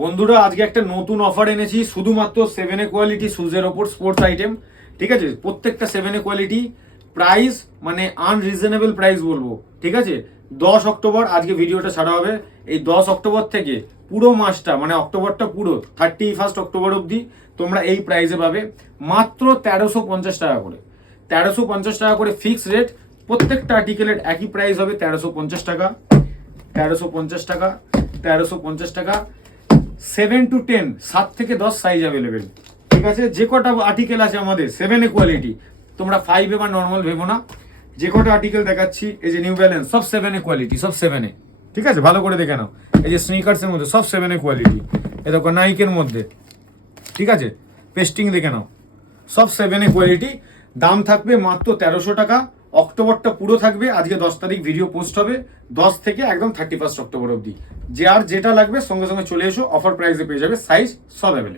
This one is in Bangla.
বন্ধুরা আজকে একটা নতুন অফার এনেছি শুধুমাত্র 7A কোয়ালিটি শুজের ওপর স্পোর্টস আইটেম। ঠিক আছে, প্রত্যেকটা 7A কোয়ালিটি প্রাইস মানে আনরিজনেবল প্রাইস বলবো। ঠিক আছে, 10 অক্টোবর আজকে ভিডিওটা ছাড়া হবে। এই 10 অক্টোবর থেকে পুরো মাসটা মানে অক্টোবরটা পুরো 31 অক্টোবর অবধি তোমরা এই প্রাইসে পাবে মাত্র 1350 টাকা করে। 1350 টাকা করে ফিক্স রেট। প্রত্যেকটা আর্টিকেলের একই প্রাইস হবে 1350 টাকা, 1350 টাকা, 1350 টাকা। 7 to 10, 7 থেকে 10 সাইজ অ্যাভেলেবেল। ঠিক আছে, যে কটা আর্টিকেল আছে আমাদের 7A কোয়ালিটি, তোমরা 5A বা নর্মাল ভেবো না। যে কটা আর্টিকেল দেখাচ্ছি, এই যে নিউ ব্যালেন্স সব 7A কোয়ালিটি, সব 7A। ঠিক আছে, ভালো করে দেখে নাও। এই যে স্নিকার্সের মধ্যে সব 7A কোয়ালিটি। এ দেখো নাইকের মধ্যে, ঠিক আছে, পেস্টিং দেখে নাও, সব 7A কোয়ালিটি। দাম থাকবে মাত্র 1300 টাকা। অক্টোবরটা পুরো থাকবে। আজকে 10 তারিখ ভিডিও পোস্ট হবে, 10 থেকে একদম 31 অক্টোবর অবধি। যে আর যেটা লাগবে সঙ্গে সঙ্গে চলে এসো, অফার প্রাইসে পেয়ে যাবে, সাইজ সব অ্যাভেলেবেল।